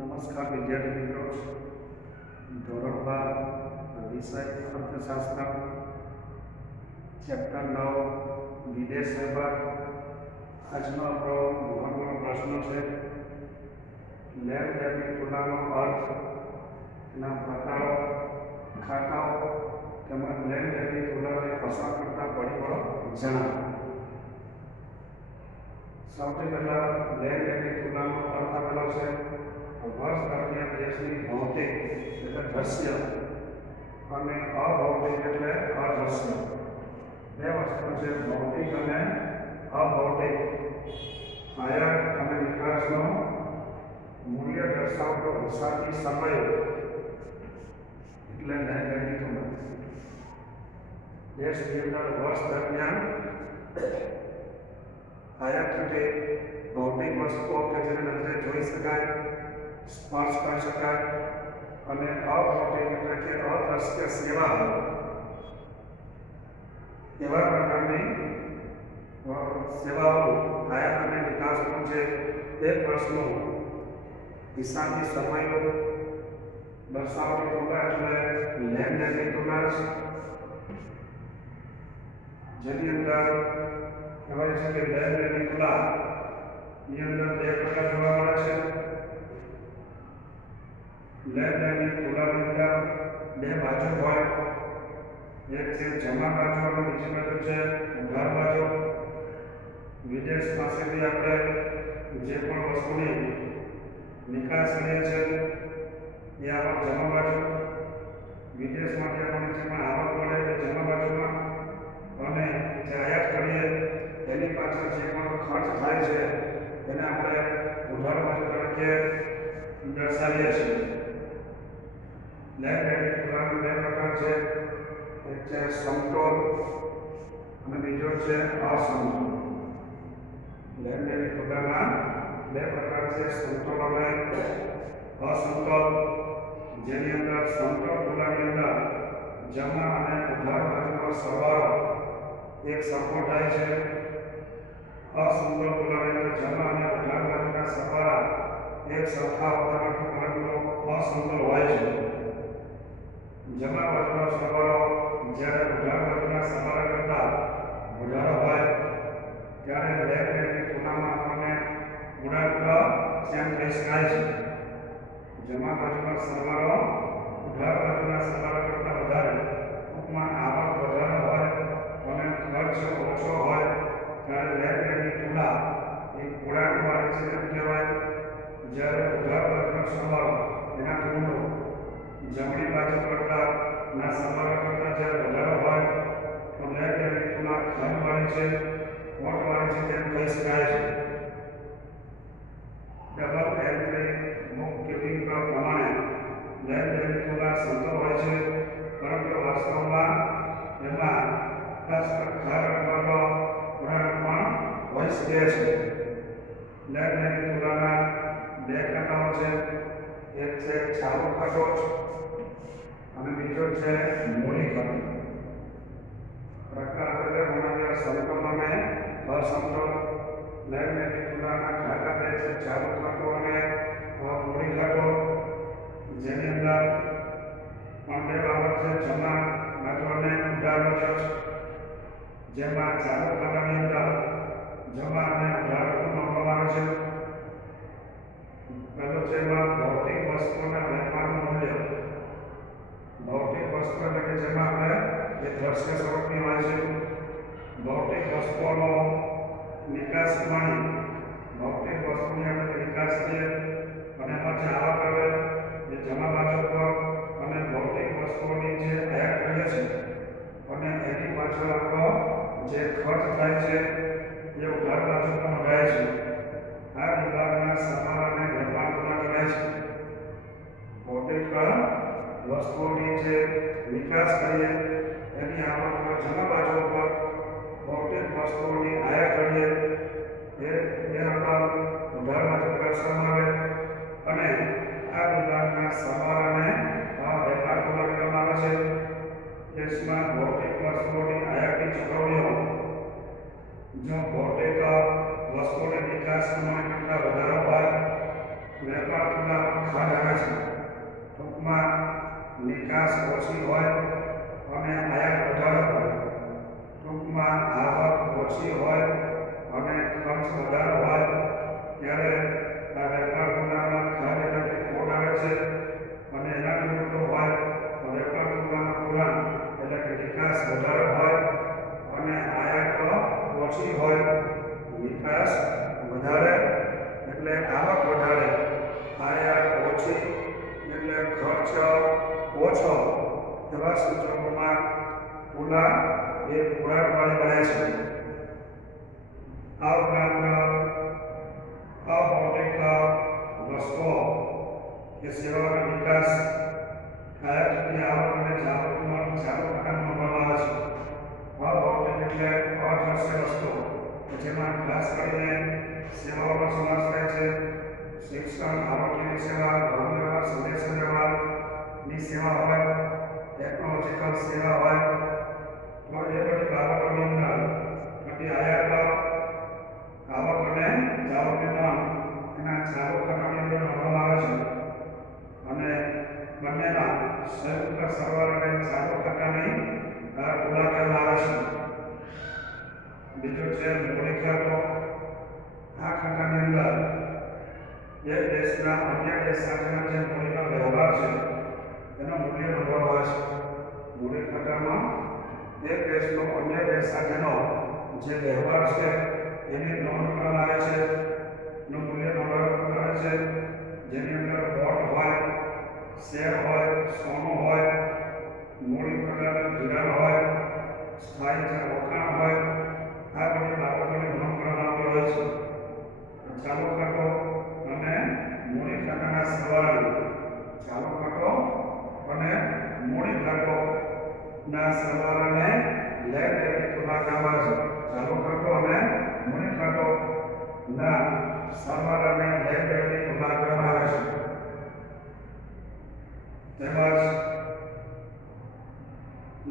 નમસ્કાર વિદ્યાર્થી મિત્રો, ધોરણ 12 વિષય અર્થશાસ્ત્ર, ચેપ્ટર 9 વિદેશ વેપાર. આજનો આપણો મહત્વનો પ્રશ્ન છે લેણ દેણની તુલનાનો અર્થ, એના પ્રકારો, ખાતાઓ તેમજ લેણ દેણની તુલનાને અસર કરતા પરિબળો જણાવો. સૌથી પહેલા લેણ દેણની તુલનાનો અર્થ આપેલો છે વર્ષ દરમિયાન દેશની ભૌતિક એટલે દ્રશ્ય અને અભૌતિક એટલે અદ્રશ્ય બે વસ્તુ છે. ભૌતિક અને અભૌતિક આયાત અને નિકાસનો મૂલ્ય દર્શાવતો વરસાદી સમય એટલે લેણ દેણની તુલના. દેશની અંદર વર્ષ દરમિયાન આયાત થતી ભૌતિક વસ્તુઓ કે જેને નજરે જોઈ શકાય, સ્પર્શ કરી શકાય, અને અભૌતિક એટલે કે અદ્રશ્ય સેવા એવા પ્રકારની સેવાઓ આયાત અને નિકાસનું જે એક વર્ષનું હિસાબી સમય દર્શાવતી તુલના એટલે લેણ દેણની તુલના છે. જેની અંદર કહેવાય છે કે લેણ દેણની તુલનાની અંદર બે પ્રકાર જોવા મળે છે. લેણ દેણની તુલનાની અંદર બે બાજુ હોય, એક છે જમા બાજુ અને બીજી બાજુ છે ઉધાર બાજુ. વિદેશ પાસેથી આપણે જે પણ વસ્તુની નિકાસ કરીએ છીએ એ આવક જમા બાજુ, વિદેશમાંથી આપણને જે પણ આવક મળે એ જમા બાજુમાં, અને જે આયાત કરીએ તેની પાછળ જે પણ ખર્ચ થાય છે એને આપણે ઉધાર બાજુ તરીકે દર્શાવીએ છીએ. લેણ દેણની તુલનાના બે પ્રકાર છે, એક છે સમતોલ અને બીજો છે અસમતોલ. લેણ દેણની તુલનાના બે પ્રકાર છે, સમતોલ અને અસમતોલ. જેની અંદર સમતોલ તુલનાની અંદર જમા અને ઉધાર બાજુનો સરવાળો એક સરખો થાય છે. અસમતોલ તુલનાની અંદર જમા અને ઉધાર બાજુના સરવાળા એક સરખા હોતા નથી પરંતુ અસમતોલ હોય છે. જમા બાજુનો સરવાળો જ્યારે ઉધાર બાજુના સરવાળા કરતાં વધારે હોય ત્યારે લેણ દેણની તુલનામાં આપણને ગુણાંક ચેન્જ થઈ શકાય છે. જમા બાજુનો સરવાળો ઉધાર બાજુના સરવાળા કરતાં વધારે, ટૂંકમાં આવક વધારે હોય અને ખર્ચ ઓછો હોય ત્યારે લેણ દેણની તુલના એ ગુણાંકવાળી છે એમ કહેવાય. જ્યારે ઉધાર બાજુનો સરવાળો એનાથી ઊંડો જમણી બાજુ કરતાં ના સરવાળા કરતાં જ્યારે વધારે હોય તો લેણ દેણની તુલના ખર્ચવાળી છે, ખોટવાળી છે તેમ કહી શકાય છે. ડબલ એન્ટ્રી બુક કીપિંગ પ્રમાણે લેણ દેણની તુલના સમતોલ હોય છે, પરંતુ વાસ્તવમાં એમાં ખાસ રકમનો ગુણાંક પણ હોઈ શકે છે. લેણ દેણની તુલનાના બે ખાતાઓ છે, એક છે ચાલુ ખાતો અને બીજો છે મૂડી ખાતો. પ્રકાર એટલે ગુણાકાર સમતોલ અને અસમતોલ. લેણ દેણની તુલનાના ખાતા બે છે, ચાલુ ખાતો અને મૂડી ખાતો. જેની અંદર પણ બે બાબત છે, જમા બાજુ અને ઉધાર બાજુ. જેમાં ચાલુ ખાતાની અંદર જમા અને ઉધાર નોંધવામાં આવે છે. પહેલો છે એમાં ભૌતિક વસ્તુઓના વેપારનું મૂલ્ય. ભૌતિક વસ્તુ એટલે કે જેમાં આપણે એ દ્રશ્ય સ્વરૂપની હોય છે. ભૌતિક વસ્તુઓનો નિકાસ પ્રમાણે ભૌતિક વસ્તુની આપણે નિકાસ કરીએ અને એમાં જે આવક આવે એ જમા બાજુ પર, અને ભૌતિક વસ્તુઓની જે આયાત કરીએ છીએ અને એની પાછળ આપણો જે ખર્ચ થાય છે એ ઉધાર બાજુ પર નોંધાય છે. આ વિભાગના સરવાળા અને વેપાર તુલના કહેવાય છે. ભૌતિક વસ્તુઓની જે નિકાસ કરીએ એની આવક જમા બાજુ પર, ભૌતિક વસ્તુઓની આયાત કરીએ એ રકમ ઉધાર બાજુ દર્શાવવામાં આવે, અને આ વિભાગના સરવાળાને વેપાર તુલના કહેવામાં આવે છે. દેશમાં ભૌતિક વસ્તુઓની આયાતની ચુકવણીઓ જો ભૌતિક વસ્તુઓની નિકાસ પ્રમાણ કરતાં વધારે હોય, વેપાર તુલના છે. ટૂંકમાં નિકાસ ઓછી હોય અને આયાત વધારે હોય. ટૂંકમાં આવક ઓછી હોય અને ખર્ચ વધારે હોય ત્યારે આ વેપાર તુલનામાં ખાદ્યનાથી ખોટ આવે છે. અને એનાથી ઉલટું હોય તો વેપાર તુલનામાં તુલન એટલે કે નિકાસ વધારે હોય અને આયાત ઓછી હોય. નિકાસ વધારે એટલે આવક વધારે, આયાત ઓછી એટલે ખર્ચ ઓછો. એવા સંજોગોમાં તુલન એ પૂરકવાળી બને છે. આ ઉપરાંત અભૌતિક વસ્તુઓ કે સેવાઓનો વિકાસ આયાતની આવક અને ચાલુ ખાતામાં નોંધવામાં આવે છે. અભૌતિક એટલે અદ્રશ્ય વસ્તુઓ જેમાં ખાસ કરીને સેવાઓનો સમાવેશ થાય છે. શિક્ષણ, આરોગ્યની સેવા, વાહન વ્યવહાર, સંદેશ વ્યવહારની સેવા હોય, ટેકનોલોજીકલ સેવા હોય, તો એ બધી બાબતોની અંદર બધી આયાત આવક અને જાવકની નોંધ એના ચાલુ ખાતાની અંદર નોંધવામાં આવે છે. અને બંનેના સંયુક્ત સરવાળાને ચાલુ ખાતાની તુલના કહેવામાં આવે છે. બીજું છે મૂડી ખાતો. આ ખાતાની અંદર એક દેશના અન્ય દેશ સાથેના જે મૂડીનો વ્યવહાર છે એનો મૂલ્ય નોંધવામાં આવે છે. મૂડી ખાતામાં એક દેશનો અન્ય દેશ સાથેનો જે વ્યવહાર છે એની નોંધ કરવામાં આવે છે, એનું મૂલ્ય નોંધવામાં આવે છે. જેની અંદર બોન્ડ હોય, શેર હોય, સોનું હોય, મૂડી પ્રકારનું ધિરાણ હોય, સ્થાયી રોકાણ હોય, આ બધી બાબતોની નોંધ કરવામાં આવતી હોય છે. ચાલુ ખાતો અને મૂડી ખાતાના સરવાળાની ચાલુ ખાતો અને મૂડી ખાતોના સરવાળાને લેણદેણની તુલના કરવામાં આવે છે. ચાલુ ખાતો અને મૂડી ખાતોના સરવાળાને લેણદેણની તુલના કરવામાં આવે છે. તેમજ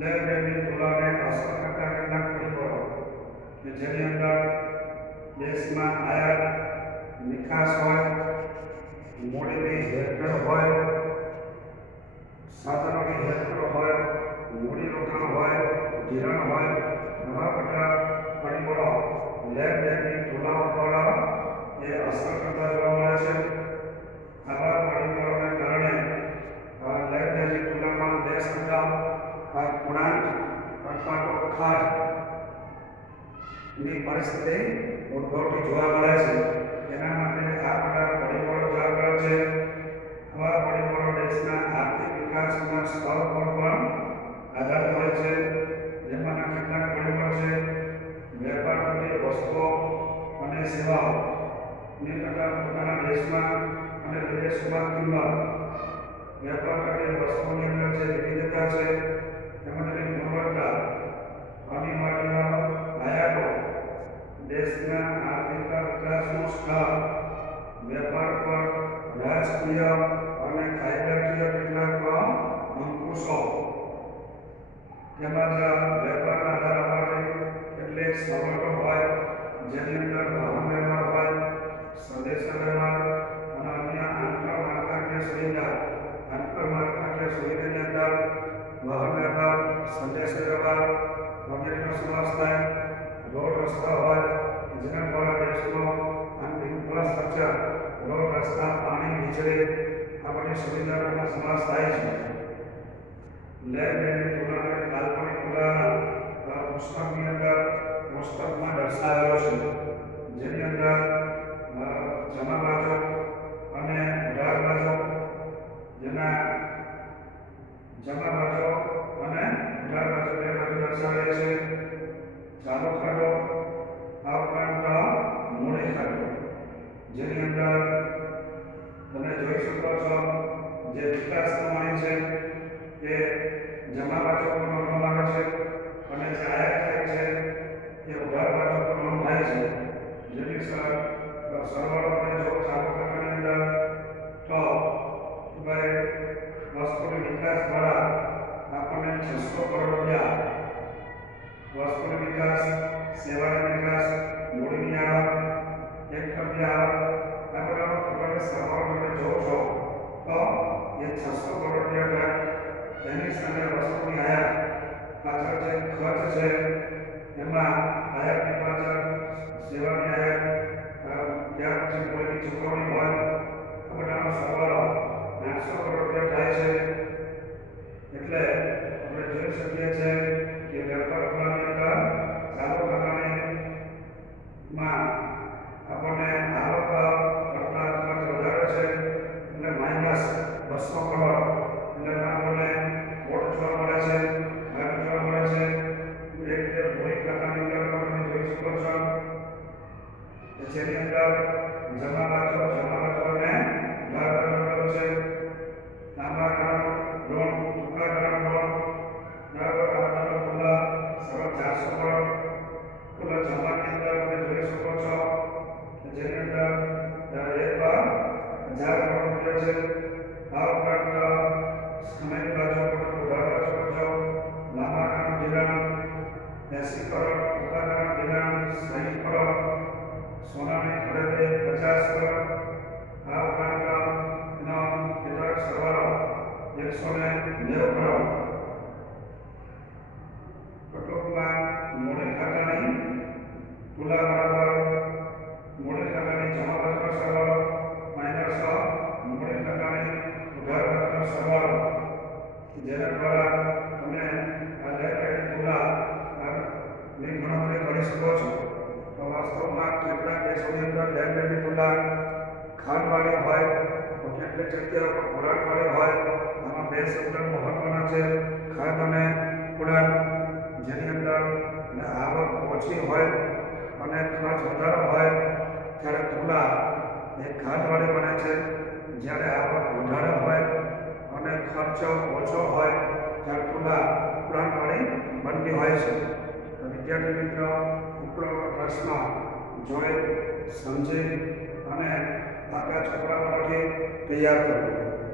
લેણદેણની તુલનાને અસર કરતા કેટલાક પરિબળો કે જેની અંદર દેશમાં આયાત નિકાસ હોય, મૂડીની હેરફેર હોય, સાધનોની હેરફેર હોય, મૂડી રોકાણ હોય, ધિરાણ હોય, આવા બધા પરિબળો લેણદેણની તુલના ઉપર એ અસર કરતા જોવા મળે છે. આવા પરિબળોને કારણે લેણદેણની તુલનામાં દેશ કરતા પૂર્ણાંક અથવા તો ખાધની પરિસ્થિતિ ઉદ્ભવતી જોવા મળે છે. એના માટે આ બધા પરિબળો જવાબદાર છે. આવા પરિબળો દેશના આર્થિક વિકાસના સ્તર પર પણ આધારિત હોય છે. જેમાંના કેટલાક પરિબળો છે વેપાર કરતી વસ્તુઓ અને સેવાઓની તથા પોતાના દેશમાં અને વિદેશમાં કિંમત, વેપાર કરતી વસ્તુઓની અંદર જે વિવિધતા છે તેમજ તેની ગુણવત્તા, અનિવાર્ય આયાતો, દેશના આર્થિક વિકાસનું સ્તર, વેપાર પર રાજકીય અને કાયદાકીય કેટલાક અંકુશો, તેમજ વેપારના આધાર માટે કેટલીક સવલતો હોય જેની અંદર વાહન વ્યવહાર હોય, સ્વદેશ વ્યવહાર અને અન્ય આંતરમાળખાકીય સુવિધા. આંતરમાળખાકીય સુવિધાની અંદર વાહન વ્યવહાર, સંદેશ વ્યવહાર વગેરેનો સમાવેશ થાય. રોડ રસ્તા હોય જેના દ્વારા દેશનો ઇન્ફ્રાસ્ટ્રક્ચર, રોડ રસ્તા, પાણી, વીજળી આ બધી સુવિધાઓનો સમાવેશ થાય છે. લેણદેણની તુલના અને કાલ્પનિક ઉદાહરણ પુસ્તકની અંદર પુસ્તકમાં દર્શાવેલો છે. જેની અંદર જમા બાજુ અને ઉધાર બાજુ, જેના જમા બાજુ અને ઉધાર બાજુ બે બાજુ દર્શાવેલી છે. ચાલુ ખાતો, આ ઉપરાંત મૂડી ખાતો, જેની અંદર તમે જોઈ શકો છો જે વિકાસ કમાણી છે એ જમા બાજુ પર નોંધવામાં આવે છે અને જે આયાત થાય છે એ ઉધાર બાજુ પર નોંધ થાય છે. જેની સરવાળો આપણે જો ચાલુ ખાતાની અંદર તો ભાઈ વસ્તુની નિકાસ દ્વારા આપણને 600 કરોડ રૂપિયા વસ્તુની નિકાસ, સેવાની નિકાસ, મૂડીની આવક, એકમની આવક, આ બધાનો તમે સરવાળો તમે જો છો તો આયાતની પાછળ સેવાની આયાત, ત્યાર પછી કોઈની ચૂકવણી હોય, આ બધાનો સરવાળો 800 કરોડ રૂપિયા થાય છે. એટલે આપણે જોઈ શકીએ છીએ કે વેપાર ઉપરાની અંદર ચાલુ ખાતામાં આપણને આવક કરતા ખર્ચ વધારે છે, એટલે -200 કરોડ, એટલે આપણને ખોટ જોવા મળે છે, ઘાટ જોવા મળે છે. એ રીતે મૂડી ખાતાની અંદર તમે જોઈ શકો છો કે જેની અંદર જમા બાજુ અને ઘાટ બાજુ છે. લાંબા ગાળાનો લોન, ટૂંકા ગાળાનો લોન, બરાબર, આ બધાનો કુલ 450 કરોડ. કુલ જમાની અંદર તમે જોઈ શકો છો કે જેની અંદર 1,1000 કરોડ રૂપિયા છે. આ ઉપરાંત સમયની બાજુ વધારવા શકો છો. લાંબા ગાળાનું ધિરાણ 80 કરોડ, ટૂંકા ગાળાનું ધિરાણ 60 કરોડ, સોનાની ખરીદી 50 કરોડ. આ ઉપરાંત એનો કેટલાક સરવાળો 190 કરોડ. ટૂંકમાં મૂડી ખાતાની તુલા બરાબર મૂડી ખાતાની જમા બાજુનો સરવાળો માઇનસ મૂડી ખાતાની ઉધાર બાજુનો સરવાળો, જેના દ્વારા તમે આ લેણદેણની તુલા ની ગણતરી કરી શકો છો. તો વાસ્તવમાં કેટલાક દેશોની અંદર લેણદેણની તુલા ખાંડવાળી હોય તો કેટલીક જગ્યાઓ પર ઉડાણવાળી હોય. આમાં બે શબ્દ મહત્વના છે, ખાંડ અને ઉડાણ. જેની અંદર આવક ઓછી હોય અને ખર્ચ વધારે હોય ત્યારે તુલા એ ખાંડવાળી બને છે. જ્યારે આવક વધારે હોય અને ખર્ચ ઓછો હોય ત્યારે તુલા ઉડાણવાળી બનતી હોય છે. તો વિદ્યાર્થી મિત્રો, ઉપરોક્ત પ્રશ્ન જોઈ સમજી અને આપણા છોકરાઓથી તૈયાર કરવો.